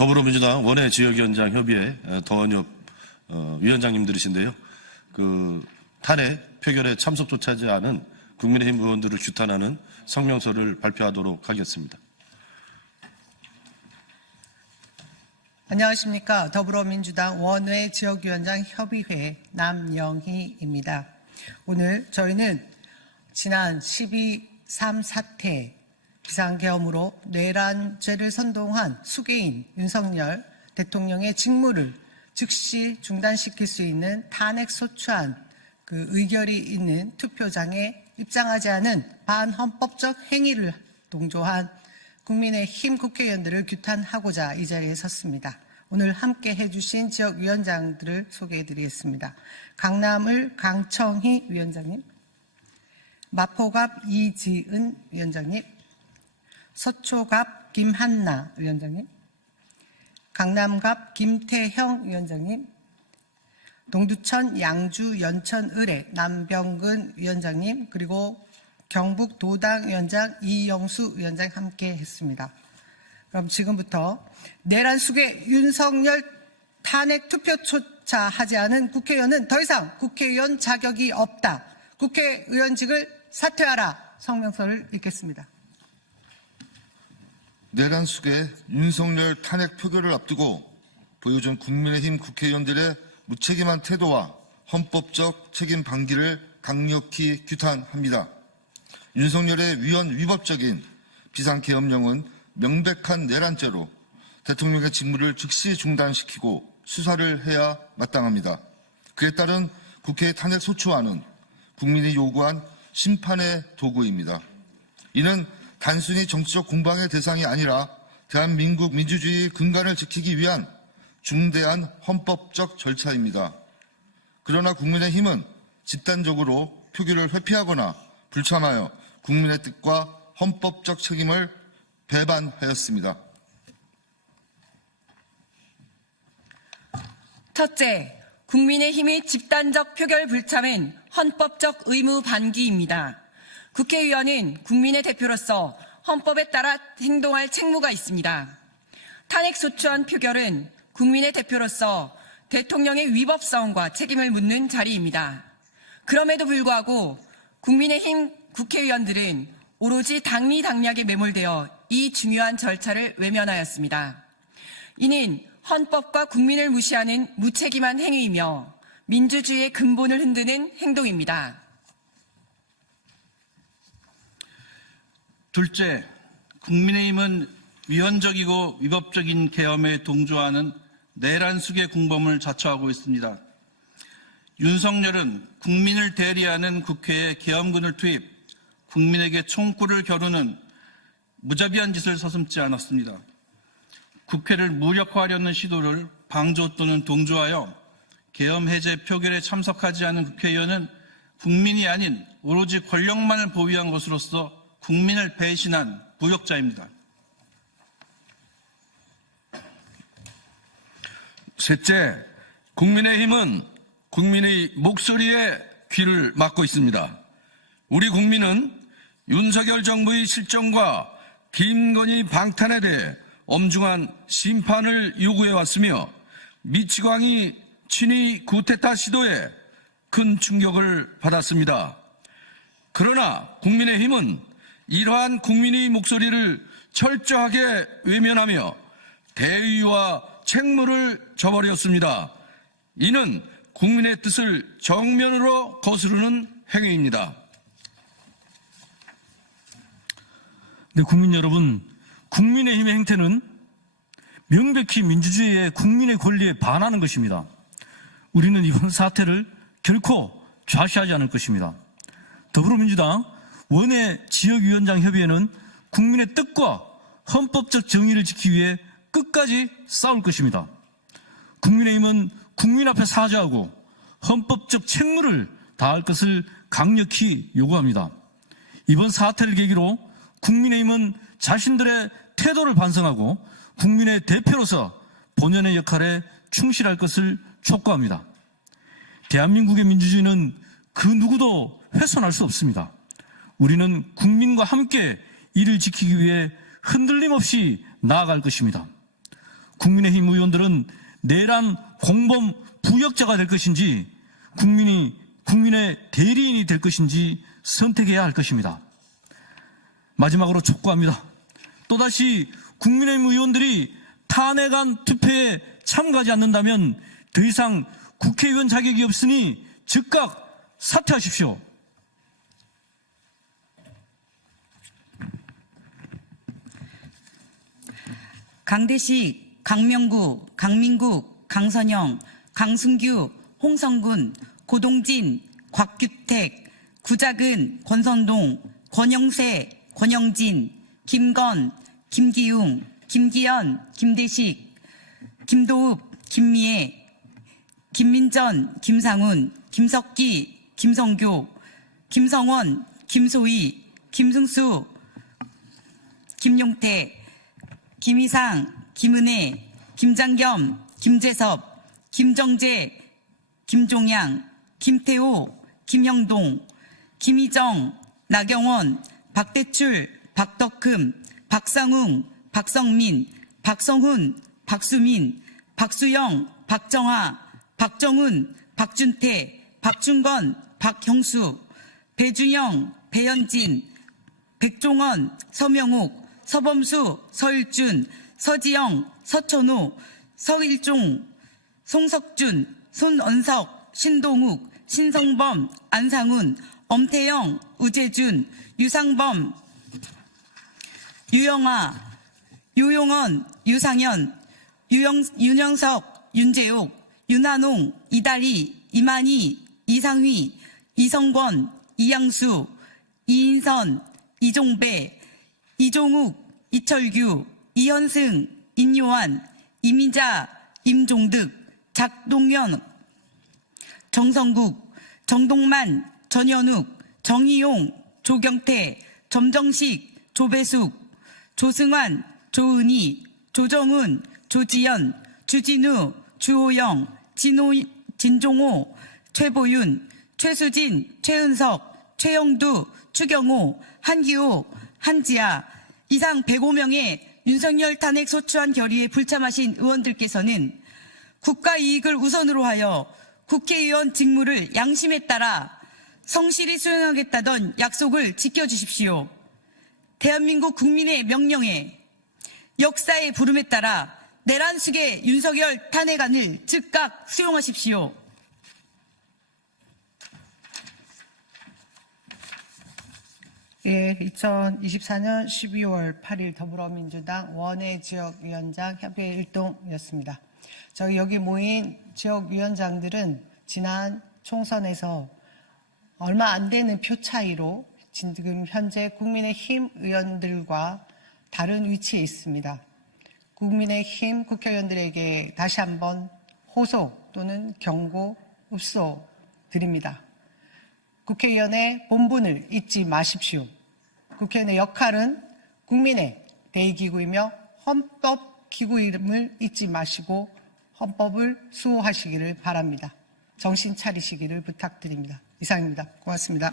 더불어민주당 원외 지역위원장 협의회 더원엽 위원장님들이신데요. 탄핵 표결에 참석조차 하지 않은 국민의힘 의원들을 규탄하는 성명서를 발표하도록 하겠습니다. 안녕하십니까. 더불어민주당 원외 지역위원장 협의회 남영희입니다. 오늘 저희는 지난 12.3 사태 비상계엄으로 내란죄를 선동한 수괴인 윤석열 대통령의 직무를 즉시 중단시킬 수 있는 탄핵소추안 의결이 있는 투표장에 입장하지 않은 반헌법적 행위를 동조한 국민의힘 국회의원들을 규탄하고자 이 자리에 섰습니다. 오늘 함께 해주신 지역위원장들을 소개해드리겠습니다. 강남을 강청희 위원장님, 마포갑 이지은 위원장님, 서초갑 김한나 위원장님, 강남갑 김태형 위원장님, 동두천 양주 연천 을의 남병근 위원장님, 그리고 경북 도당 위원장 이영수 위원장 함께 했습니다. 그럼 지금부터 내란 수괴 윤석열 탄핵 투표조차 하지 않은 국회의원은 더 이상 국회의원 자격이 없다. 국회의원직을 사퇴하라. 성명서를 읽겠습니다. 내란 수괴 윤석열 탄핵 표결을 앞두고 보여준 국민의힘 국회의원들의 무책임한 태도와 헌법적 책임 방기를 강력히 규탄합니다. 윤석열의 위헌 위법적인 비상계엄령은 명백한 내란죄로 대통령의 직무를 즉시 중단시키고 수사를 해야 마땅합니다. 그에 따른 국회의 탄핵 소추안은 국민이 요구한 심판의 도구입니다. 이는 단순히 정치적 공방의 대상이 아니라 대한민국 민주주의의 근간을 지키기 위한 중대한 헌법적 절차입니다. 그러나 국민의힘은 집단적으로 표결을 회피하거나 불참하여 국민의 뜻과 헌법적 책임을 배반하였습니다. 첫째, 국민의힘이 집단적 표결 불참은 헌법적 의무 반기입니다. 국회의원은 국민의 대표로서 헌법에 따라 행동할 책무가 있습니다. 탄핵소추안 표결은 국민의 대표로서 대통령의 위법성과 책임을 묻는 자리입니다. 그럼에도 불구하고 국민의힘 국회의원들은 오로지 당리당략에 매몰되어 이 중요한 절차를 외면하였습니다. 이는 헌법과 국민을 무시하는 무책임한 행위이며 민주주의의 근본을 흔드는 행동입니다. 둘째, 국민의힘은 위헌적이고 위법적인 계엄에 동조하는 내란 수괴 공범을 자처하고 있습니다. 윤석열은 국민을 대리하는 국회에 계엄군을 투입, 국민에게 총구를 겨루는 무자비한 짓을 서슴지 않았습니다. 국회를 무력화하려는 시도를 방조 또는 동조하여 계엄 해제 표결에 참석하지 않은 국회의원은 국민이 아닌 오로지 권력만을 보유한 것으로서 국민을 배신한 부역자입니다. 셋째, 국민의힘은 국민의 목소리에 귀를 막고 있습니다. 우리 국민은 윤석열 정부의 실정과 김건희 방탄에 대해 엄중한 심판을 요구해왔으며 미치광이 친위 쿠데타 시도에 큰 충격을 받았습니다. 그러나 국민의힘은 이러한 국민의 목소리를 철저하게 외면하며 대의와 책무를 저버렸습니다. 이는 국민의 뜻을 정면으로 거스르는 행위입니다. 네, 국민 여러분, 국민의힘의 행태는 명백히 민주주의의 국민의 권리에 반하는 것입니다. 우리는 이번 사태를 결코 좌시하지 않을 것입니다. 더불어민주당 원외 지역위원장 협의회는 국민의 뜻과 헌법적 정의를 지키기 위해 끝까지 싸울 것입니다. 국민의힘은 국민 앞에 사죄하고 헌법적 책무를 다할 것을 강력히 요구합니다. 이번 사태를 계기로 국민의힘은 자신들의 태도를 반성하고 국민의 대표로서 본연의 역할에 충실할 것을 촉구합니다. 대한민국의 민주주의는 그 누구도 훼손할 수 없습니다. 우리는 국민과 함께 이를 지키기 위해 흔들림 없이 나아갈 것입니다. 국민의힘 의원들은 내란 공범 부역자가 될 것인지 국민의 대리인이 될 것인지 선택해야 할 것입니다. 마지막으로 촉구합니다. 또다시 국민의힘 의원들이 탄핵안 투표에 참가하지 않는다면 더 이상 국회의원 자격이 없으니 즉각 사퇴하십시오. 강대식, 강명구, 강민국, 강선영, 강승규, 홍성군, 고동진, 곽규택, 구작은, 권선동, 권영세, 권영진, 김건, 김기웅, 김기현, 김대식, 김도읍, 김미애, 김민전, 김상훈, 김석기, 김성교, 김성원, 김소희, 김승수, 김용태, 김희상, 김은혜, 김장겸, 김재섭, 김정재, 김종양, 김태호, 김형동, 김희정, 나경원, 박대출, 박덕흠, 박상웅, 박성민, 박성훈, 박수민, 박수영, 박정하, 박정훈, 박준태, 박준건, 박형수, 배준영, 배현진, 백종원, 서명욱, 서범수, 서일준, 서지영, 서천호, 서일종, 송석준, 손언석, 신동욱, 신성범, 안상훈, 엄태영, 우재준, 유상범, 유영아, 유용원, 유상현, 윤영석, 윤재옥, 윤한홍, 이다리, 이만희, 이상휘, 이성권, 이양수, 이인선, 이종배, 이종욱, 이철규, 이현승, 임요한, 이민자, 임종득, 작동현, 정성국, 정동만, 전현욱, 정희용, 조경태, 점정식, 조배숙, 조승환, 조은희, 조정훈, 조지연, 주진우, 주호영, 진종호, 최보윤, 최수진, 최은석, 최영두, 추경호, 한기호, 한지아 이상 105명의 윤석열 탄핵 소추안 결의에 불참하신 의원들께서는 국가 이익을 우선으로 하여 국회의원 직무를 양심에 따라 성실히 수행하겠다던 약속을 지켜주십시오. 대한민국 국민의 명령에 역사의 부름에 따라 내란숙의 윤석열 탄핵안을 즉각 수용하십시오. 예, 2024년 12월 8일 더불어민주당 원외 지역위원장 협의 일동이었습니다. 저희 여기 모인 지역위원장들은 지난 총선에서 얼마 안 되는 표 차이로 지금 현재 국민의힘 의원들과 다른 위치에 있습니다. 국민의힘 국회의원들에게 다시 한번 호소 또는 경고, 읍소 드립니다. 국회의원의 본분을 잊지 마십시오. 국회의원의 역할은 국민의 대의기구이며 헌법기구임을 잊지 마시고 헌법을 수호하시기를 바랍니다. 정신 차리시기를 부탁드립니다. 이상입니다. 고맙습니다.